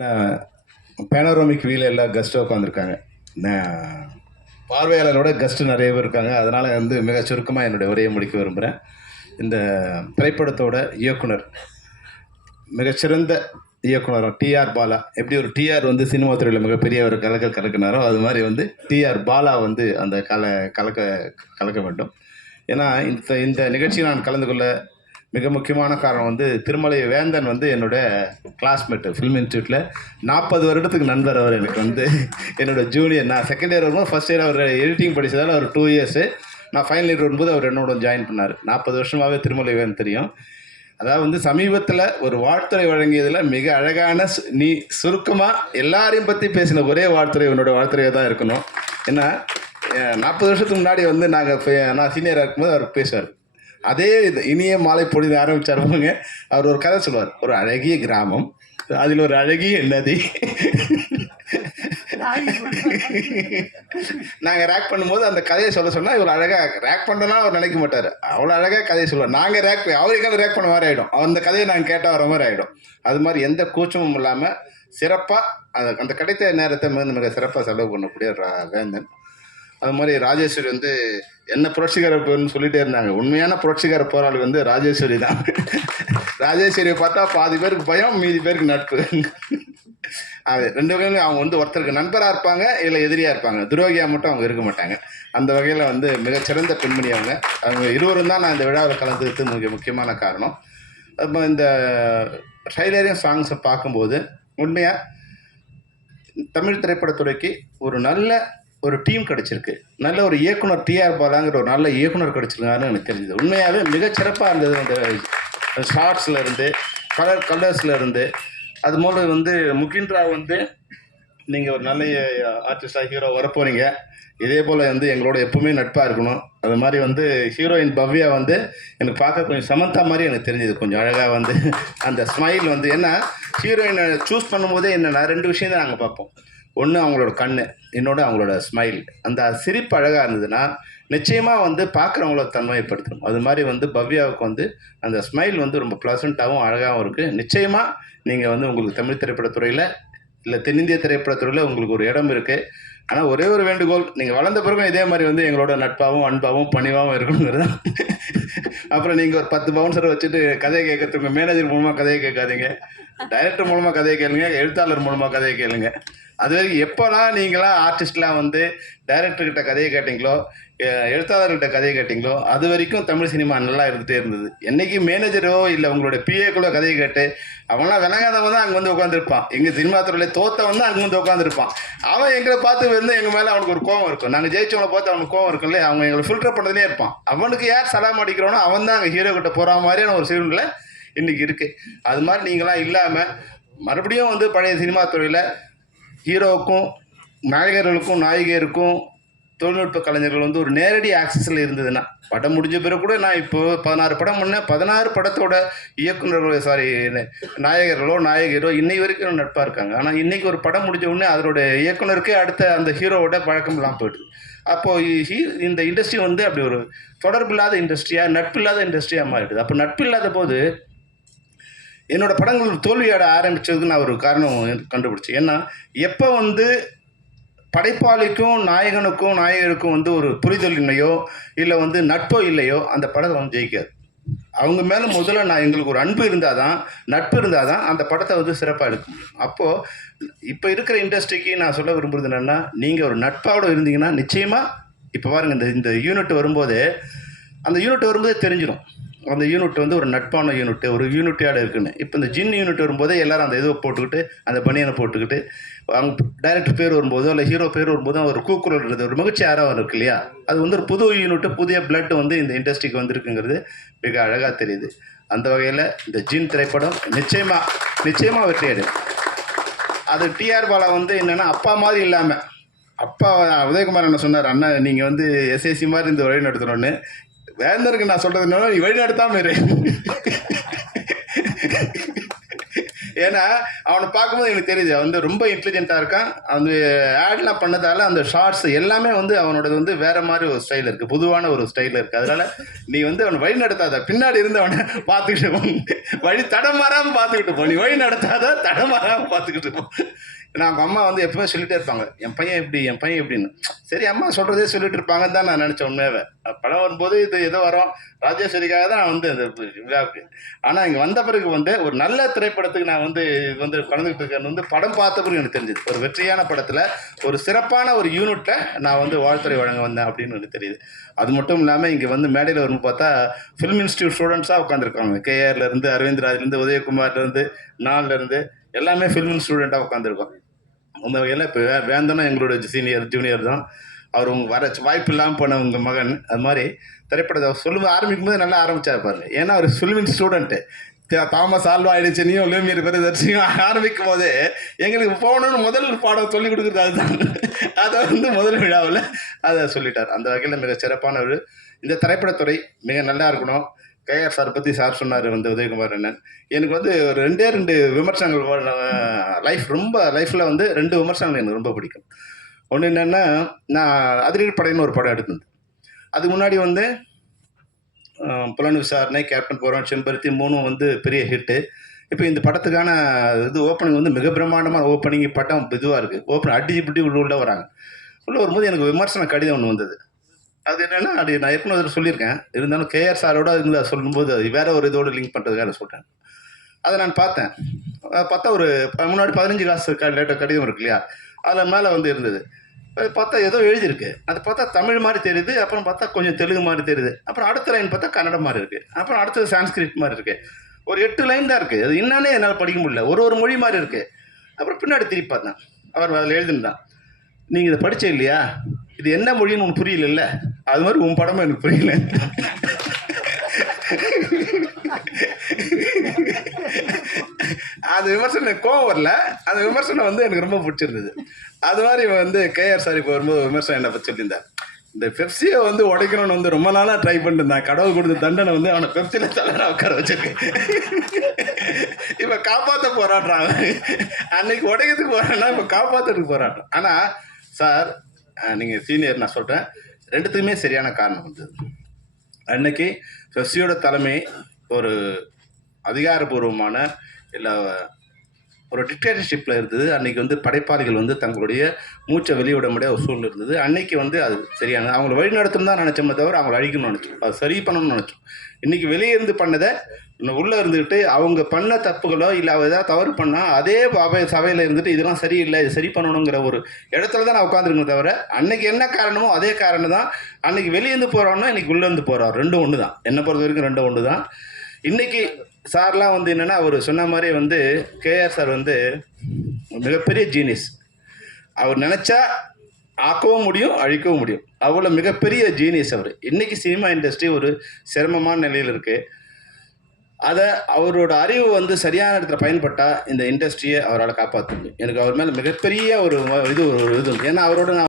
ஏன்னா பேனரோமிக் வியூவில் எல்லா கெஸ்ட்டும் உட்காந்துருக்காங்க. பார்வையாளரோட கெஸ்ட்டு நிறைய பேர் இருக்காங்க. அதனால் வந்து மிக சுருக்கமாக என்னுடைய உரையை முடிக்க விரும்புகிறேன். இந்த திரைப்படத்தோட இயக்குனர், மிகச்சிறந்த இயக்குனர் டிஆர் பாலா. எப்படி ஒரு டிஆர் வந்து சினிமா துறையில் மிகப்பெரிய ஒரு கலக்கினாரோ அது மாதிரி வந்து டிஆர் பாலா வந்து அந்த கலக்க வேண்டும். ஏன்னா இந்த நிகழ்ச்சியை நான் கலந்து கொள்ள மிக முக்கியமான காரணம் வந்து திருமலை வேந்தன் வந்து என்னோடய கிளாஸ்மேட்டு ஃபிலிம் இன்ஸ்டியூட்டில் 40 வருடத்துக்கு நண்பர். அவர் எனக்கு வந்து என்னோடய ஜூனியர். நான் செகண்ட் இயர் வரும்போது ஃபஸ்ட் இயர் அவர் எடிட்டிங் படித்ததால் அவர் 2 இயர்ஸு. நான் ஃபைனல் இயர் வரும்போது அவர் என்னோட ஜாயின் பண்ணார். 40 வருஷமாகவே திருமலை வேந்தன் தெரியும். அதாவது வந்து சமீபத்தில் ஒரு வாழ்த்துறை வழங்கியதில் மிக அழகான சுருக்கமாக எல்லாரையும் பற்றி பேசின ஒரே வாழ்த்துறை என்னோடய வாழ்த்துறையாக தான் இருக்கணும். ஏன்னா 40 வருஷத்துக்கு முன்னாடி வந்து நான் சீனியராக இருக்கும்போது அவர் பேசுவார். அதே இது இனிய மாலை பொழுது ஆரம்பிச்சாருங்க. அவர் ஒரு கதை சொல்லுவார். ஒரு அழகிய கிராமம், அதில் ஒரு அழகிய நதி. நாங்கள் ரேக் பண்ணும்போது அந்த கதையை சொன்னால் இவர் அழகாக ரேக் பண்ணனா அவர் நினைக்க மாட்டார். அவ்வளோ அழகாக கதையை சொல்லுவார். நாங்கள் அவருக்கான ரேக் பண்ண மாதிரி ஆகிடும். அந்த கதையை நாங்கள் கேட்டால் வர மாதிரி ஆகிடும். அது மாதிரி எந்த கூச்சமும் இல்லாமல் சிறப்பாக அந்த கிடைத்த நேரத்தை மிக சிறப்பாக செலவு பண்ணக்கூடிய வேந்தன். அது மாதிரி ராஜேஸ்வரி வந்து என்ன புரட்சிகர போர்னு சொல்லிகிட்டே இருந்தாங்க. உண்மையான புரட்சிகர போராளி வந்து ராஜேஸ்வரி தான். ராஜேஸ்வரியை பார்த்தா பாதி பேருக்கு பயம், மீதி பேருக்கு நட்பு. அது 2 வகையிலும் அவங்க வந்து ஒருத்தருக்கு நண்பராக இருப்பாங்க, இல்லை எதிரியாக இருப்பாங்க. துரோகியாக மட்டும் அவங்க இருக்க மாட்டாங்க. அந்த வகையில் வந்து மிகச்சிறந்த பெண்மணி அவங்க இருவரும் தான் நான் இந்த விழாவில் கலந்துக்கிட்டு மிக முக்கியமான காரணம். அப்போ இந்த ட்ரைலரையும் சாங்ஸை பார்க்கும்போது உண்மையாக தமிழ் திரைப்படத்துறைக்கு ஒரு டீம் கிடச்சிருக்கு. நல்ல ஒரு இயக்குனர் டிஆர் பாலாங்கிற ஒரு நல்ல இயக்குனர் கிடச்சிருக்காருன்னு எனக்கு தெரிஞ்சது. உண்மையாகவே மிகச்சிறப்பாக இருந்தது. அந்த ஷார்ட்ஸில் இருந்து கலர்ஸில் இருந்து அது போல் வந்து முகின்ரா வந்து நீங்கள் ஒரு நல்ல ஆர்டிஸ்டாக ஹீரோ வரப்போகிறீங்க. இதே போல் வந்து எங்களோட எப்பவுமே நட்பாக இருக்கணும். அது மாதிரி வந்து ஹீரோயின் பவ்யா வந்து எனக்கு பார்க்க கொஞ்சம் சமந்தா மாதிரி எனக்கு தெரிஞ்சது. கொஞ்சம் அழகாக வந்து அந்த ஸ்மைல் வந்து ஏன்னா ஹீரோயினை சூஸ் பண்ணும்போதே என்னென்னா 2 விஷயம் தான் நாங்கள் பார்ப்போம். ஒன்று அவங்களோட கண், இன்னொன்று அவங்களோட ஸ்மைல். அந்த சிரிப்பு அழகாக இருந்ததுன்னா நிச்சயமாக வந்து பார்க்குறவங்கள தன்மைப்படுத்தணும். அது மாதிரி வந்து பவ்யாவுக்கு வந்து அந்த ஸ்மைல் வந்து ரொம்ப ப்ளசண்ட்டாகவும் அழகாகவும் இருக்குது. நிச்சயமாக நீங்கள் வந்து உங்களுக்கு தமிழ் திரைப்படத்துறையில் இல்லை தென்னிந்திய திரைப்படத்துறையில் உங்களுக்கு ஒரு இடம் இருக்குது. ஆனால் ஒரே ஒரு வேண்டுகோள், நீங்கள் வளர்ந்த பிறகும் இதே மாதிரி வந்து எங்களோட நட்பாகவும் அன்பாகவும் பணிவாகவும் இருக்கணுங்கிறது தான். அப்புறம் நீங்கள் ஒரு 10 பவுன்சரை வச்சுட்டு கதையை கேட்கறதுக்கு உங்கள் மேனேஜர் மூலமாக கதையை கேட்காதீங்க, டைரக்டர் மூலமாக கதையை கேளுங்க, எழுத்தாளர் மூலமாக கதையை கேளுங்க. அது வரைக்கும் எப்போலாம் நீங்களாம் ஆர்டிஸ்ட்லாம் வந்து டைரக்டர்கிட்ட கதையை கேட்டிங்களோ, எழுத்தாளர்கிட்ட கதையை கேட்டிங்களோ, அது வரைக்கும் தமிழ் சினிமா நல்லா இருந்துகிட்டே இருந்தது. என்றைக்கு மேனேஜரோ இல்லை உங்களுடைய பிஏக்களோ கதையை கேட்டு அவன்லாம் விளங்காதவன் தான் அங்கே வந்து உட்காந்துருப்பான். எங்கள் சினிமா துறையில் தோற்றவன் தான் அங்கே வந்து உட்காந்துருப்பான். அவன் எங்களை பார்த்து வந்து எங்கள் மேலே அவனுக்கு ஒரு கோவம் இருக்கும். நாங்கள் ஜெயிச்சவங்களை பார்த்து அவனுக்கு கோவம் இருக்கும் இல்லையா? அவங்க எங்களை ஃபில்டர் பண்ணுறதுலேயே இருப்பான். அவனுக்கு யார் சலாம் அடிக்கிறோனோ அவன் தான் அங்கே ஹீரோ கிட்ட போகிற மாதிரியான ஒரு சூழ்நிலை இன்றைக்கி இருக்குது. அது மாதிரி நீங்களாம் இல்லாமல் மறுபடியும் வந்து பழைய சினிமா துறையில் ஹீரோவுக்கும் நாயகர்களுக்கும் நாயகியருக்கும் தொழில்நுட்ப கலைஞர்கள் வந்து ஒரு நேரடி ஆக்சஸில் இருந்ததுன்னா, படம் முடிஞ்ச பிறகு கூட நான் இப்போது 16 படம் முன்னே 16 படத்தோட நாயகர்களோ நாயகியரோ இன்னைக்கு வரைக்கும் நட்பாக இருக்காங்க. ஆனால் இன்றைக்கி ஒரு படம் முடிஞ்ச உடனே அதனுடைய இயக்குனருக்கு அடுத்த அந்த ஹீரோவோட பழக்கம் இல்லாமல் போயிடுது. அப்போது இந்த இண்டஸ்ட்ரி வந்து அப்படி ஒரு தொடர்பில்லாத இண்டஸ்ட்ரியாக, நட்பில்லாத இண்டஸ்ட்ரியாக மாறிடுது. அப்போ நட்பில்லாத போது என்னோடய படங்கள் தோல்வியாட ஆரம்பித்ததுக்கு நான் ஒரு காரணம் கண்டுபிடிச்சேன். ஏன்னா எப்போ வந்து படைப்பாளிக்கும் நாயகனுக்கும் நாயகருக்கும் வந்து ஒரு புரிதலின்மையோ இல்லை வந்து நட்போ இல்லையோ அந்த படத்தை வந்து ஜெயிக்காது. அவங்க மேலே முதல்ல எங்களுக்கு ஒரு அன்பு இருந்தால் தான், நட்பு இருந்தால் தான் அந்த படத்தை வந்து சிறப்பாக எடுக்க முடியும். அப்போது இப்போ இருக்கிற இண்டஸ்ட்ரிக்கு நான் சொல்ல விரும்புகிறது என்னென்னா, நீங்கள் ஒரு நட்பாவோடு இருந்தீங்கன்னா நிச்சயமாக இப்போ பாருங்கள் இந்த யூனிட் வரும்போதே தெரிஞ்சிடும். அந்த யூனிட் வந்து ஒரு நட்பான யூனிட், ஒரு யூனிட்டியோட இருக்குன்னு. இப்போ இந்த ஜின் யூனிட் வரும்போதே எல்லோரும் அந்த இதை போட்டுக்கிட்டு அந்த பனியனை போட்டுக்கிட்டு அவங்க டைரக்டர் பேர் வரும்போதோ இல்லை ஹீரோ பேர் வரும்போதோ ஒரு கூக்குரல்றது ஒரு மகிழ்ச்சி ஆரவாரம் இருக்கு இல்லையா? அது வந்து ஒரு புது யூனிட்டு, புதிய பிளட் வந்து இந்த இண்டஸ்ட்ரிக்கு வந்திருக்குங்கிறது மிக அழகாக தெரியுது. அந்த வகையில் இந்த ஜின் திரைப்படம் நிச்சயமாக வெற்றியடையும். அது டிஆர் பாலா வந்து என்னென்னா அப்பா மாதிரி இல்லாமல், அப்பா உதயகுமார் என்ன சொன்னார், அண்ணா நீங்கள் வந்து எஸ்ஏசி மாதிரி இந்த வழி நடத்தணும்னு. வேந்தருக்கு நான் சொல்கிறது என்னன்னா, நீ வழி நடத்தாமல் இரு. ஏன்னா அவனை பார்க்கும்போது எனக்கு தெரியுது அவன் வந்து ரொம்ப இன்டெலிஜென்ட்டாக இருக்கான். அந்த ஆட்லாம் பண்ணதால அந்த ஷார்ட்ஸ் எல்லாமே வந்து அவனோடது வந்து வேற மாதிரி ஒரு ஸ்டைல் இருக்குது, பொதுவான ஒரு ஸ்டைல் இருக்குது. அதனால நீ வந்து அவனை வழி நடத்தாத, பின்னாடி இருந்து அவனை பார்த்துக்கிட்டு போ. வழி தடமாறாமல் பார்த்துக்கிட்டு போ, நீ வழி நடத்தாத தடமாறாமல் பார்த்துக்கிட்டு போ. ஏன்னா அவங்க அம்மா வந்து எப்பவுமே சொல்லிட்டே இருப்பாங்க, என் பையன் எப்படி என் பையன் எப்படின்னு. சரி அம்மா சொல்கிறதே சொல்லிட்டு இருப்பாங்கன்னு தான் நான் நினச்சேன் உண்மையாகவே. படம் வரும்போது இது ஏதோ வரும் ராஜேஸ்வரிக்காக தான் நான் வந்து அந்த விழாவுக்கு. ஆனால் இங்கே வந்த பிறகு வந்து ஒரு நல்ல திரைப்படத்துக்கு நான் வந்து கலந்துக்கிட்டு இருக்கேன்னு வந்து படம் பார்த்த பிறகு எனக்கு தெரிஞ்சுது. ஒரு வெற்றியான படத்தில் ஒரு சிறப்பான ஒரு யூனிட்டில் நான் வந்து வாழ்த்துறை வழங்க வந்தேன் அப்படின்னு எனக்கு தெரியுது. அது மட்டும் இல்லாமல் இங்கே வந்து மேடையில் வரும்போது பார்த்தா ஃபிலிம் இன்ஸ்டியூட் ஸ்டூடெண்ட்ஸாக உட்காந்துருக்காங்க. கேஆர்லேருந்து, அரவிந்த் ராஜ்லேருந்து, உதயகுமார்லேருந்து, நான்லேருந்து எல்லாமே ஃபிலிம் ஸ்டூடெண்ட்டாக உட்காந்துருக்கோம். அந்த வகையில் இப்போ வேந்தனும் எங்களோட ஜூனியர் தான். அவர் உங்க வர வாய்ப்பு இல்லாமல் போன உங்கள் மகன். அது மாதிரி திரைப்படத்தை ஆரம்பிக்கும் போது நல்லா ஆரம்பிச்சார் பாருங்க. ஏன்னா அவர் ஃபிலிமின் ஸ்டூடெண்ட்டு. தாமஸ் ஆல்வா எடிசனையும் லூமியர் பெருதர்சியும் ஆரம்பிக்கும் போது எங்களுக்கு போகணுன்னு முதல் பாடம் சொல்லிக் கொடுக்குறது அதுதான். அதை வந்து முதல் விழாவில் அதை சொல்லிட்டார். அந்த வகையில் மிக சிறப்பானவர். இந்த திரைப்படத்துறை மிக நல்லா இருக்கணும். கேஆர் சார் பற்றி சார் சொன்னார் வந்து உதயகுமார் அண்ணன். எனக்கு வந்து ஒரு ரெண்டு விமர்சனங்கள் லைஃப்பில் வந்து 2 விமர்சனங்கள் எனக்கு ரொம்ப பிடிக்கும். ஒன்று என்னென்னா, நான் அதிரடி படைன்னு ஒரு படம் எடுத்தது. அதுக்கு முன்னாடி வந்து புலன் விசாரணை, கேப்டன் போரான், செம்பருத்தி 3 வந்து பெரிய ஹிட்டு. இப்போ இந்த படத்துக்கான ஓப்பனிங் வந்து மிக பிரம்மாண்டமான ஓப்பனிங். படம் இதுவாக இருக்குது. ஓப்பனிங் அடிச்சு பிடி உள்ளே வராங்க. உள்ளே வரும்போது எனக்கு விமர்சன கடிதம் ஒன்று வந்தது. அது என்னென்னா, அது நான் ஏற்கனவே சொல்லியிருக்கேன். இருந்தாலும் கேஆர் சாரோட இருந்து அதை சொல்லும்போது அது வேற ஒரு இதோடு லிங்க் பண்ணுறதுக்காக சொல்கிறேன். அதை நான் பார்த்தேன். பார்த்தா ஒரு முன்னாடி 15 காசு கடிதம் இருக்கு இல்லையா, அதில் மேலே வந்து இருந்தது. பார்த்தா ஏதோ எழுதியிருக்கு. அது பார்த்தா தமிழ் மாதிரி தெரியுது. அப்புறம் பார்த்தா கொஞ்சம் தெலுங்கு மாதிரி தெரியுது. அப்புறம் அடுத்த லைன் பார்த்தா கன்னடம் மாதிரி இருக்குது. அப்புறம் அடுத்தது சான்ஸ்கிரிட் மாதிரி இருக்குது. ஒரு 8 லைன் தான் இருக்குது. அது என்னன்னே என்னால் படிக்க முடியல. ஒரு மொழி மாதிரி இருக்குது. அப்புறம் பின்னாடி திருப்பி பார்த்தேன். அவர் அதில் எழுதிருந்தான், நீங்கள் இதை படித்தே இல்லையா, இது என்ன மொழின்னு உனக்கு புரியல, அது மாதிரி உன் படமும் எனக்கு புரியல. அது விமர்சனம் எனக்கு கோவம் வரல. அந்த விமர்சனம் வந்து எனக்கு ரொம்ப பிடிச்சிருந்தது. அது மாதிரி வந்து கேஆர் சார் இப்போ வரும்போது விமர்சனம் என்ன பற்றி சொல்லியிருந்தார். இந்த பெப்சியை வந்து உடைக்கணும்னு வந்து ரொம்ப நாளாக ட்ரை பண்ணிட்டு இருந்தான். கடவுள் கொடுத்த தண்டனை வந்து அவனை பெப்சியில் தலைவராக உட்கார வச்சிருக்கேன். இப்போ காப்பாற்ற போராடுறான். அன்னைக்கு உடைக்கிறதுக்கு போறான்னா இப்போ காப்பாற்றுறதுக்கு போராட்டம். ஆனால் சார், நீங்கள் சீனியர், நான் சொல்கிறேன், 2த்துக்குமே சரியான காரணம் வந்தது. அன்னைக்கு பெப்சியோட தலைமை ஒரு அதிகாரபூர்வமான இல்லை ஒரு டிக்டேட்டர்ஷிப்பில் இருந்தது. அன்றைக்கி வந்து படைப்பாளிகள் வந்து தங்களுடைய மூச்சை வெளியிட முடியாத ஒரு சூழ்நிலை இருந்தது. அன்றைக்கி வந்து அது சரியான அவங்கள வழி நடத்தணும் தான் நினச்சோமே தவிர அவங்கள அழிக்கணும்னு நினச்சோம். அது சரி பண்ணணும்னு நினச்சோம். இன்றைக்கி வெளியே இருந்து பண்ணதை உள்ளே இருந்துக்கிட்டு அவங்க பண்ண தப்புகளோ இல்லை அவள் ஏதாவது தவறு பண்ணால் அதே சபையில் இருந்துட்டு இதெல்லாம் சரியில்லை, இது சரி பண்ணணுங்கிற ஒரு இடத்துல தான் நான் உட்காந்துருக்கேன் தவிர அன்றைக்கி என்ன காரணமோ அதே காரணம் தான். அன்றைக்கி வெளியேருந்து போகிறோன்னா இன்றைக்கி உள்ளேருந்து போகிறோம். 2 ஒன்று தான். என்னை பொறுத்த வரைக்கும் 2 ஒன்று தான். இன்றைக்கி சார்லாம் வந்து என்னென்னா, அவர் சொன்ன மாதிரி வந்து கேஆர் சார் வந்து மிகப்பெரிய ஜீனியஸ். அவர் நினச்சா ஆக்கவும் முடியும், அழிக்கவும் முடியும். அவ்வளோ மிகப்பெரிய ஜீனியஸ் அவர். இன்றைக்கி சினிமா இண்டஸ்ட்ரி ஒரு சிரமமான நிலையில் இருக்குது. அதை அவரோட அறிவு வந்து சரியான இடத்துல பயன்பட்டால் இந்த இண்டஸ்ட்ரியை அவரால் காப்பாற்ற முடியும். எனக்கு அவர் மேலே மிகப்பெரிய ஒரு இது ஏன்னா அவரோட நான்